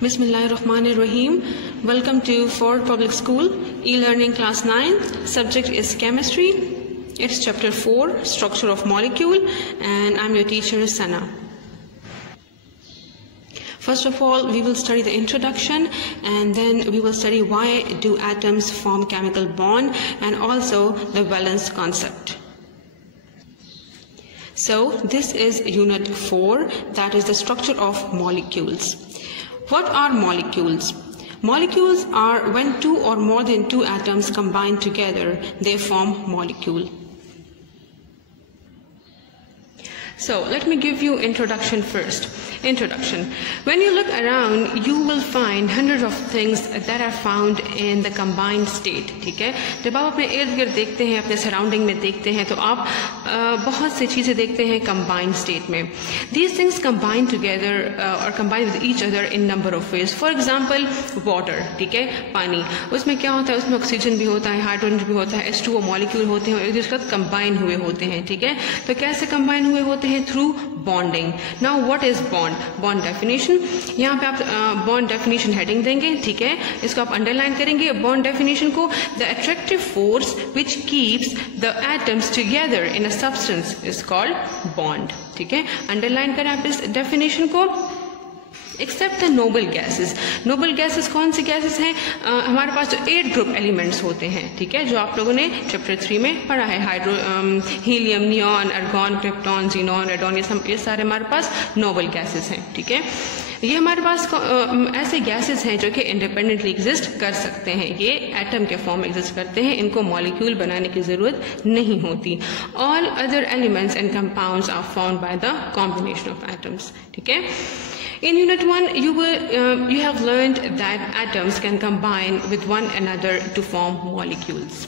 Bismillahirrahmanirrahim. Welcome to Ford Public School, e-learning class 9. Subject is chemistry. It's chapter 4, structure of molecule, and I'm your teacher Sana. First of all, we will study the introduction, and then we will study why do atoms form chemical bond, and also the valence concept. So this is unit 4, that is the structure of molecules. What are molecules? Molecules are when two or more than two atoms combine together, they form molecule. So let me give you introduction first. Introduction. When you look around, you will find hundreds of things that are found in the combined state. ठीक है, जब आप अपने इर्द गिर्द देखते हैं, अपने सराउंडिंग में देखते हैं, तो आप बहुत सी चीज़ें देखते हैं combined state में. These things combine together or combine with each other in number of ways. For example, water. ठीक है, पानी. उसमें क्या होता है? उसमें ऑक्सीजन भी होता है, हाइड्रोजन भी होता है, H2O मॉलिक्यूल होते हैं और एक दूसरे के साथ कंबाइन हुए होते हैं. ठीक है, तो कैसे कंबाइन हुए होते हैं? Through bonding. Now what is bond? Bond definition. यहाँ पे आप बॉन्ड डेफिनेशन हेडिंग देंगे. ठीक है, इसको आप अंडरलाइन करेंगे. बॉन्ड डेफिनेशन को, the attractive force which keeps the atoms together in a substance is called bond. ठीक है, अंडरलाइन करें आप इस डेफिनेशन को. Except the noble gases. Noble gases कौन सी गैसेस हैं? हमारे पास जो 8 ग्रुप एलिमेंट्स होते हैं, ठीक है, जो आप लोगों ने चैप्टर 3 में पढ़ा है. Helium, neon, argon, krypton, xenon, radon, ये सारे हमारे पास नोबल गैसेस हैं. ठीक है, ये हमारे पास ऐसे गैसेस हैं जो कि इंडिपेंडेंटली एग्जिस्ट कर सकते हैं. ये एटम के फॉर्म में एग्जिस्ट करते हैं, इनको मॉलिक्यूल बनाने की जरूरत नहीं होती. All other elements and compounds are formed by the combination of atoms. ठीक है, in unit 1 you have learned that atoms can combine with one another to form molecules.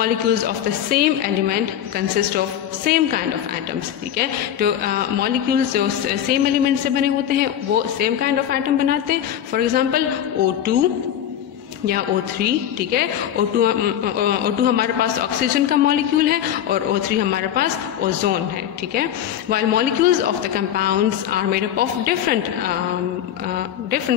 Molecules of the same element consist of same kind of atoms. ठीक है, तो molecules जो same element से बने होते हैं वो same kind of atom बनाते हैं. For example, O2 या O3. ठीक है, O2 हमारे पास ऑक्सीजन का मॉलिक्यूल है और O3 हमारे पास ओजोन है. ठीक है, while molecules of the compounds are made up of different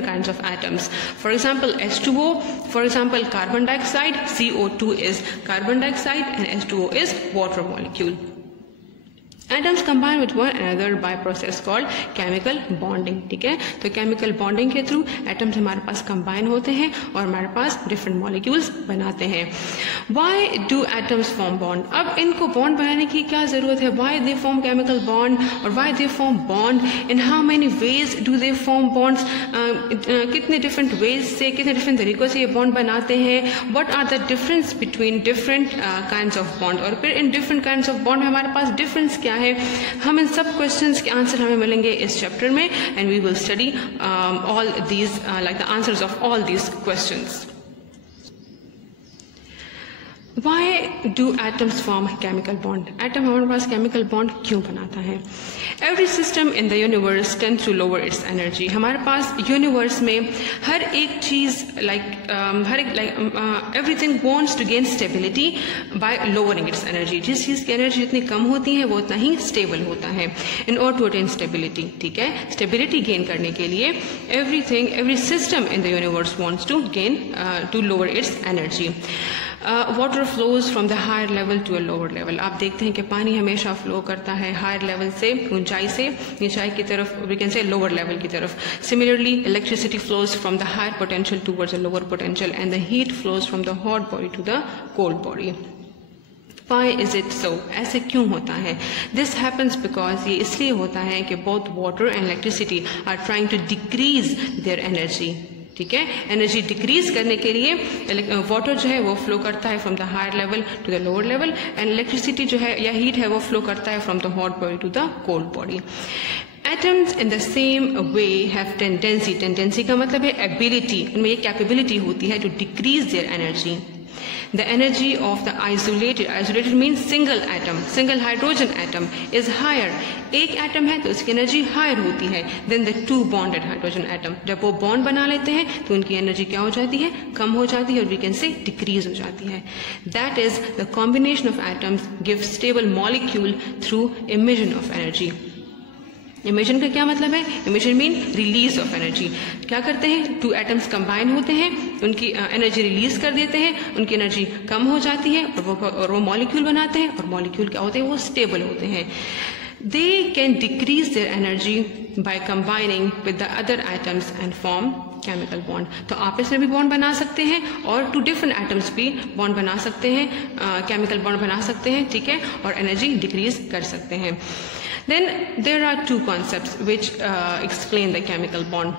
kinds of atoms. For example, H2O, for example, carbon dioxide. CO2 is carbon dioxide and H2O is water molecule. Atoms combine with one another by process called chemical bonding. ठीक है, तो chemical bonding के through atoms हमारे पास combine होते हैं और हमारे पास different molecules बनाते हैं. Why do atoms form bond? अब इनको bond बनाने की क्या जरूरत है? Why they form chemical bond or why they form bond? In how many ways do they form bonds? कितने different ways से, कितने different तरीकों से ये bond बनाते हैं? What are the difference between different kinds of bond? और फिर in different kinds of bond में हमारे पास difference क्या है? हम इन सब क्वेश्चंस के आंसर हमें मिलेंगे इस चैप्टर में, and we will study all these like the answers of all these questions. Why do atoms form chemical bond? Atom हमारे पास केमिकल बॉन्ड क्यों बनाता है? Every system in the universe tends to lower its energy. हमारे पास universe में हर एक चीज everything wants to gain stability by lowering its energy. जिस चीज की एनर्जी जितनी कम होती है वो उतना ही स्टेबल होता है. In order to attain stability, ठीक है, स्टेबिलिटी गेन करने के लिए every system in the universe wants to gain to lower its energy. Water flows from the higher level to a lower level. आप देखते हैं कि पानी हमेशा फ्लो करता है हायर लेवल से, ऊंचाई से नीचाई की तरफ, we can say lower level की तरफ. Similarly, electricity flows from the higher potential towards a lower potential, and the heat flows from the hot body to the cold body. Why is it so? ऐसे क्यों होता है? This happens because ये इसलिए होता है कि both water and electricity are trying to decrease their energy. ठीक है, एनर्जी डिक्रीज करने के लिए वाटर जो है वो फ्लो करता है from the higher level to the lower level, and electricity जो है या हीट है वो फ्लो करता है from the hot body to the cold body. Atoms in the same way have tendency. Tendency का मतलब है एबिलिटी, उनमें ये कैपेबिलिटी होती है to decrease their energy. The energy of the isolated means single atom, single hydrogen atom is higher. एक atom है तो उसकी एनर्जी हायर होती है than the 2 bonded hydrogen atom. जब वो बॉन्ड बना लेते हैं तो उनकी एनर्जी क्या हो जाती है? कम हो जाती है, और वी कैन से डिक्रीज हो जाती है. That is the combination of atoms give stable molecule through emission of energy. Emission का क्या मतलब है? Emission mean release of energy. क्या करते हैं? टू एटम्स कंबाइन होते हैं, उनकी एनर्जी रिलीज कर देते हैं, उनकी एनर्जी कम हो जाती है और वो मॉलिक्यूल बनाते हैं, और मॉलिक्यूल क्या होते हैं? वो स्टेबल होते हैं। They can decrease their energy by combining with the other atoms and form chemical bond. तो आपस में भी बॉन्ड बना सकते हैं और टू डिफरेंट एटम्स भी बॉन्ड बना सकते हैं, केमिकल बॉन्ड बना सकते हैं, ठीक है, और एनर्जी डिक्रीज कर सकते हैं। Then there are two concepts which explain the chemical bond.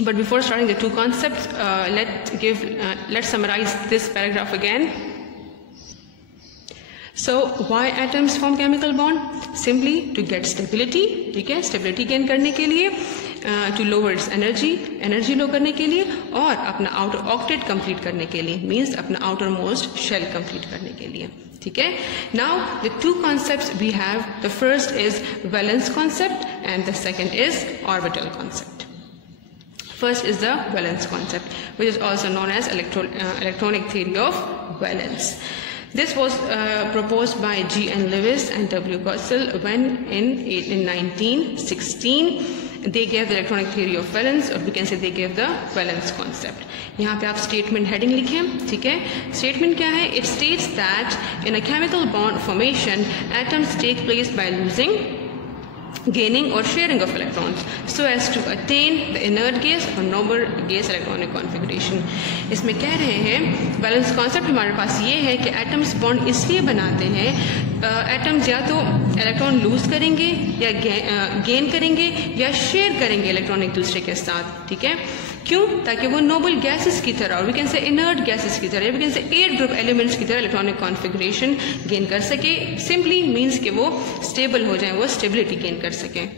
But before starting the two concepts, let's summarize this paragraph again. So why atoms form chemical bond? Simply to get stability, ठीक है, stability gain करने के लिए, to lower its energy लो करने के लिए, और अपना outer octet complete करने के लिए, means अपना outermost shell complete करने के लिए, ठीक है। Now the two concepts we have, the first is valence concept and the second is orbital concept. First is the valence concept, which is also known as electronic theory of valence. This was proposed by G.N. Lewis and W. Gossel when in 1916 they gave the electronic theory of valence, or we can say they gave the valence concept. यहाँ पे आप statement heading लिखें, ठीक है। Statement क्या है? It states that in a chemical bond formation, atoms take place by losing, gaining or sharing of electrons so as to attain the inert gas or noble gas electronic configuration. इसमें कह रहे हैं balance concept हमारे पास ये है कि atoms bond इसलिए बनाते हैं, एटम्स या तो इलेक्ट्रॉन लूज करेंगे या गेन करेंगे या शेयर करेंगे इलेक्ट्रॉन एक दूसरे के साथ, ठीक है। क्यों? ताकि वो नोबल गैसेस की तरह, और we can say inert gases की तरह, वी कैन से 8 ग्रुप एलिमेंट्स की तरह इलेक्ट्रॉनिक कॉन्फ़िगरेशन गेन कर सके। सिंपली मींस कि वो स्टेबल हो जाएं, वो स्टेबिलिटी गेन कर सकें,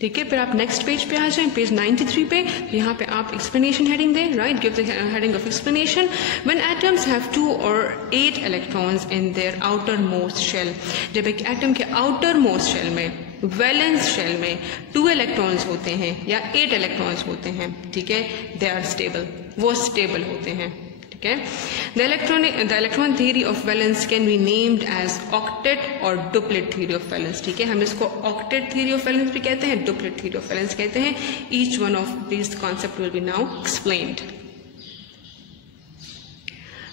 ठीक है। फिर आप नेक्स्ट पेज पे आ जाएं, पेज 93 पे, यहाँ पे आप एक्सप्लेनेशन हेडिंग दें, right, give the heading of explanation. When atoms have 2 or 8 electrons in their outer most shell, जब एक एटम के आउटर मोस्ट शेल में, वैलेंस शेल में 2 इलेक्ट्रॉन्स होते हैं या 8 इलेक्ट्रॉन्स होते हैं, ठीक है, दे आर स्टेबल, वो स्टेबल होते हैं, ठीक है। The electron theory of valence can be named as octet or duplet theory of valence, ठीक है। हम इसको ऑक्टेट थियरी ऑफ वैलेंस भी कहते हैं, डुप्लेट थियरी ऑफ वैलेंस कहते हैं। Each one of this concept will be now explained.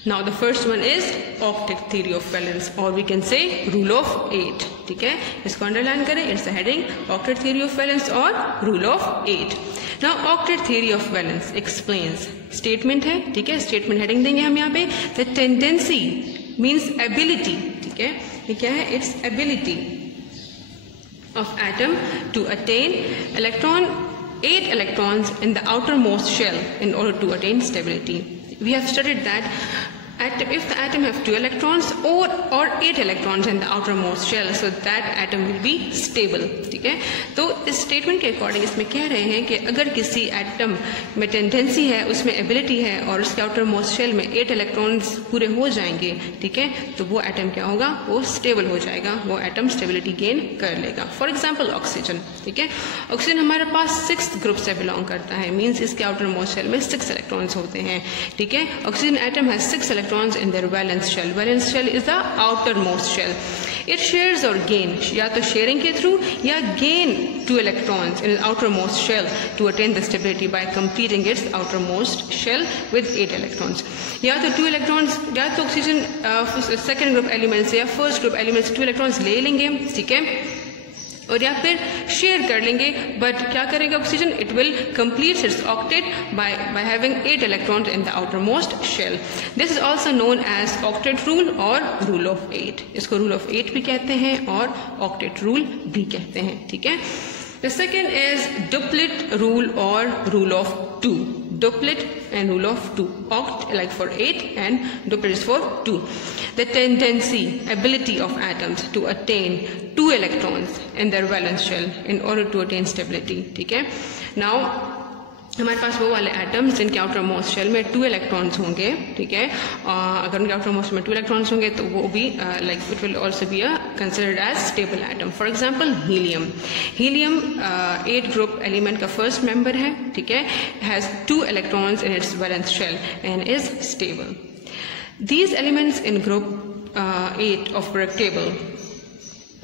Now the first one is octet theory of valence, or we can say rule of 8, ठीक है, इसको underline करें, it's the heading octet theory of valence और rule of 8. Now octet theory of valence explains, statement है, ठीक है, statement heading देंगे हम यहाँ पे, the tendency means ability, ठीक है, ये क्या है? It's ability of atom to attain 8 electrons in the outermost shell in order to attain stability. We have studied that if the atom have 2 electrons or 8 electrons in the outermost shell, so that atom will be stable, ठीक है। तो इस statement के according इसमें कह रहे हैं कि अगर किसी एटम में टेंडेंसी है, उसमें एबिलिटी है और उसके आउटर मोस्ट शेल में 8 इलेक्ट्रॉन्स पूरे हो जाएंगे, ठीक है, तो वो एटम क्या होगा? वो स्टेबल हो जाएगा, वो एटम स्टेबिलिटी गेन कर लेगा। फॉर एग्जाम्पल ऑक्सीजन, ठीक है, ऑक्सीजन हमारे पास 6th ग्रुप से बिलोंग करता है, मीन्स इसके आउटर मोस्ट शेल में 6 इलेक्ट्रॉन्स होते हैं, ठीक है। Oxygen atom has 6 electrons in their valence shell. Valence shell is the outermost shell. It shares or gain, या तो sharing के through या gain 2 electrons in its outermost shell to attain the stability by completing its outermost shell with 8 electrons. या तो 2 electrons, या तो oxygen second group element से या फर्स्ट ग्रुप एलिमेंट से 2 electrons ले लेंगे, ठीक है, और या फिर शेयर कर लेंगे, बट क्या करेगा oxygen? It will complete its octet by having 8 electrons in the outermost shell. This is also known as octet rule or rule of 8। इसको रूल ऑफ 8 भी कहते हैं और ऑक्टेट रूल भी कहते हैं, ठीक है। The second is duplet rule or rule of 2. Duplet and rule of 2. Oct like for 8 and duplet is for 2. The tendency, ability of atoms to attain 2 electrons in their valence shell in order to attain stability, ठीक है। Now हमारे पास वो वाले atoms जिनके outer most shell में 2 electrons होंगे, ठीक है, अगर उनके आउटर मोस्ट में 2 इलेक्ट्रॉन्स होंगे तो वो भी like it will also be considered as stable atom. For example helium, helium 8 group element का फर्स्ट मेंबर है, ठीक है, has 2 electrons in its valence shell and is stable. These elements in group 8 of periodic table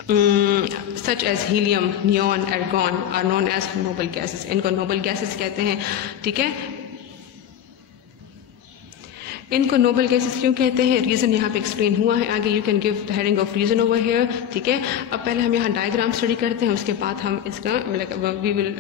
such as helium, neon, argon are known as noble gases. इनको noble gases कहते हैं, ठीक है. इनको नोबल गैसेस क्यों कहते हैं, रीज़न यहाँ पे एक्सप्लेन हुआ है आगे. You can give the heading of reason over here, ठीक है. अब पहले हम यहाँ डायग्राम स्टडी करते हैं, उसके बाद हम इसका we will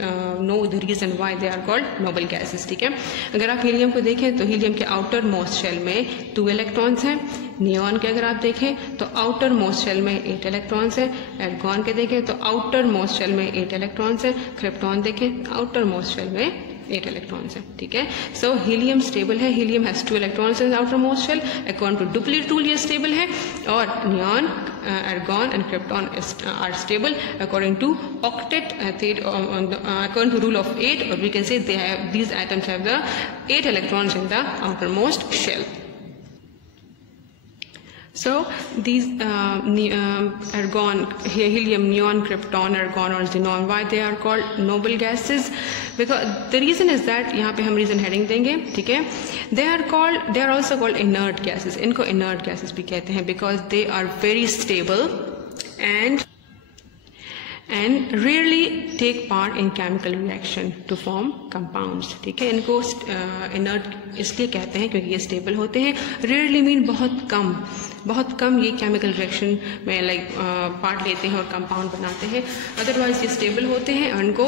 know the reason why they are called noble gases, ठीक है. अगर आप हीलियम को देखें तो हीलियम के आउटर मोस्ट शेल में 2 इलेक्ट्रॉन्स हैं. नियॉन के अगर आप देखें तो आउटर मोस्ट शेल में 8 इलेक्ट्रॉन्स है. एर्गॉन के देखें तो आउटर मोस्ट शेल में 8 इलेक्ट्रॉन्स है. क्रिप्टॉन देखें आउटर मोस्ट शेल में 8 इलेक्ट्रॉन्स है, ठीक है. सो हीलियम स्टेबल है. Helium has 2 electrons in outer most shell. According to duplet rule ये स्टेबल है. और neon, argon and krypton are stable according to octet according to rule of 8, or we can say these atoms have the 8 electrons in the outermost shell. So these argon, helium, neon, krypton, argon or xenon, why they are called noble gases? Because the reason is that यहाँ पे हम reason heading देंगे, ठीक है. They are also called inert gases. इनको inert gases भी कहते हैं because they are very stable and rarely take part in chemical reaction to form compounds, ठीक है. इनको inert इसलिए कहते हैं क्योंकि ये stable होते हैं. rarely mean बहुत कम ये केमिकल रिएक्शन में पार्ट लेते हैं और कंपाउंड बनाते हैं. अदरवाइज ये स्टेबल होते हैं और इनको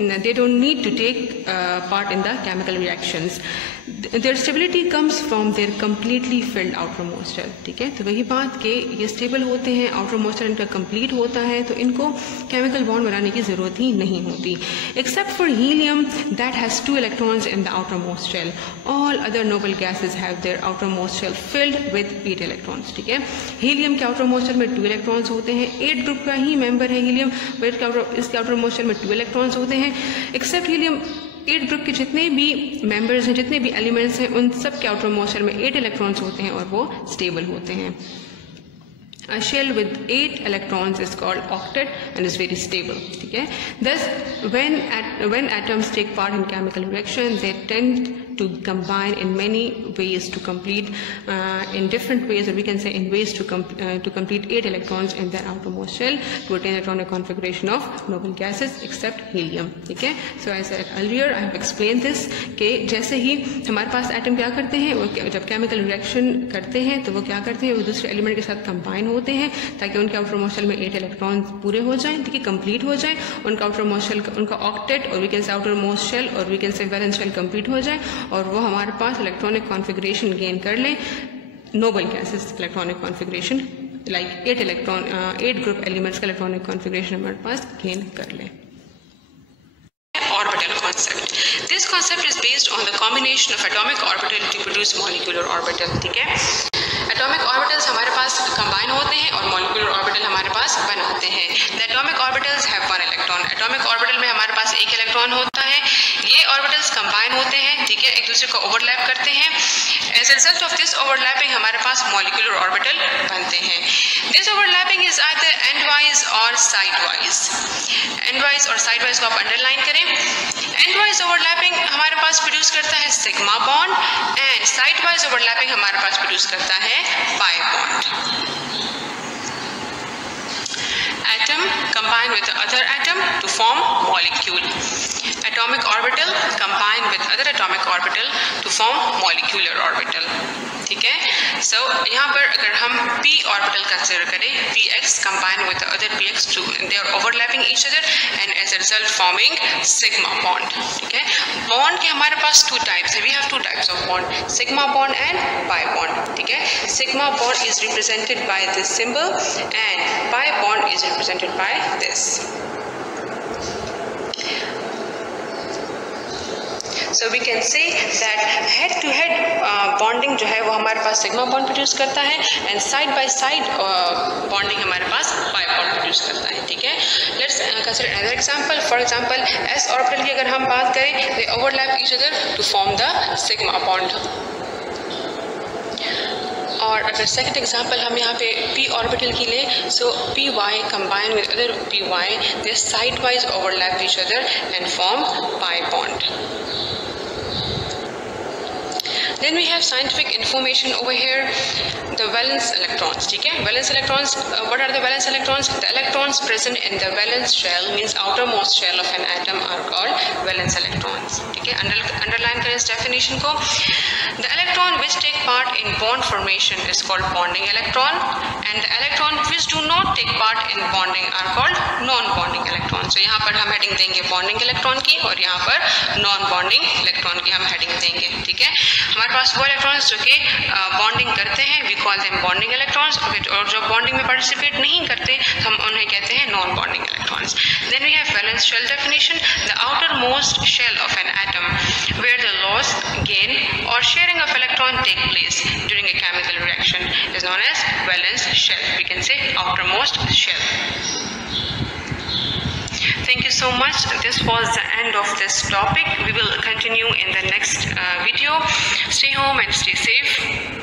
they don't need to take part in the chemical reactions. Their stability comes from their completely filled outer most shell, ठीक है. तो वही बात कि ये स्टेबल होते हैं, आउटर मोस्ट शेल इनका कंप्लीट होता है, तो इनको केमिकल बॉन्ड बनाने की जरूरत ही नहीं होती. Except for helium that has 2 electrons in the outer most shell. All other noble gases have their outer most shell filled with 8 electrons, ठीक है. हीलियम के आउटर मोस्ट शेल में 2 इलेक्ट्रॉन्स होते हैं. 8 ग्रुप का ही मेंबर है हीलियम, बट इसके outer most shell में 2 इलेक्ट्रॉन्स होते हैं. एक्सेप्ट हीलियम 8 ग्रुप के जितने भी मेंबर्स हैं, जितने भी एलिमेंट्स हैं, उन सब के आउटर मोस्ट शेल में 8 इलेक्ट्रॉन्स होते हैं और वो स्टेबल होते हैं. A shell with 8 electrons is called octet and is very stable, ठीक है. Thus, when atoms take part in chemical reaction, they tend to combine in many ways to complete in different ways, or we can say in ways to complete 8 electrons in their outermost shell to attain electronic configuration of noble gases except helium, ठीक है. So I said earlier, I have explained this कि जैसे ही हमारे पास atom क्या करते हैं, वो जब केमिकल रिएक्शन करते हैं तो वो क्या करते हैं, वो दूसरे एलिमेंट के साथ कंबाइन होते हैं ताकि उनके आउटर मोस्ट शेल में 8 इलेक्ट्रॉन पूरे हो जाएं, ठीक है, कंप्लीट हो जाए. उनका आउटर मोस्ट शेल, उनका ऑक्टेट और we can say outer most shell और we can say valence shell complete हो जाए और वो हमारे पास इलेक्ट्रॉनिक कॉन्फ़िगरेशन गेन कर लें. Noble gases electronic configuration like 8 group elements का इलेक्ट्रॉनिक कॉन्फ़िगरेशन हमारे पास गेन कर लें. Orbital concept. This concept is based on the combination of atomic orbital to produce molecular orbital, ठीक है. एटॉमिक ऑर्बिटल्स हमारे पास combine होते हैं और मॉलिक्यूलर ऑर्बिटल हमारे पास बनाते हैं. The atomic orbitals have 1 electron. Atomic orbital में हमारे पास 1 इलेक्ट्रॉन होता है. ये ऑर्बिटल्स कंबाइन होते हैं, ठीक है, एक दूसरे को ओवरलैप करते हैं. As a result of this overlapping हमारे पास मॉलिक्यूलर ऑर्बिटल बनते हैं. This overlapping is either endwise or sidewise. एंडवाइज or sideways को आप अंडरलाइन करें. एंडवाइज ओवरलैपिंग हमारे पास प्रोड्यूस करता है sigma bond and sideways overlapping हमारे पास प्रोड्यूस करता है pi bond. Atom combine with the other atom to form molecule. Atomic orbital combine with other atomic orbital to form molecular orbital, ठीक है. सो यहाँ पर अगर हम p ऑर्बिटल कंसिडर करें, px combine with the other px to they are overlapping each other and as a result forming sigma bond, ठीक है. Bond के हमारे पास 2 टाइप्स है. We have 2 types of bond, sigma bond and pi bond, ठीक है. Sigma bond is represented by this symbol and pi bond is represented by this. So we can say that head to head bonding जो है वो हमारे पास sigma bond produce करता है and side by side bonding हमारे पास pi bond produce करता है, ठीक है. Let's consider another example. For example s orbital की अगर हम बात करें, they overlap each other to form the sigma bond. और अगर सेकंड एग्जांपल हम यहाँ पे p ऑर्बिटल की लें, सो py combine with other py, they side wise overlap each other and form pi bond. Then we have scientific information over here. The valence electrons. Okay? Valence electrons. What are the valence electrons? The electrons present in the valence shell, means outermost shell of an atom, are called valence electrons. Okay? Underline kare is definition ko. The electron which take part in bond formation is called bonding electron, and the electron which do not take part in bonding are called non-bonding electrons. So यहाँ पर हम heading देंगे bonding electron की, और यहाँ पर non-bonding electron की हम heading देंगे. ठीक है? हमारे पास वो electrons जो कि bonding करते हैं, we call them bonding electrons, और जो bonding में participate नहीं करते हम उन्हें कहते हैं non-bonding electrons. Then we have valence shell definition. The outermost shell of an atom where the loss, gain or sharing of electron take place during a chemical reaction is known as valence shell. We can say outermost shell. Thank you so much. This was the end of this topic. We will continue in the next video. Stay home and stay safe.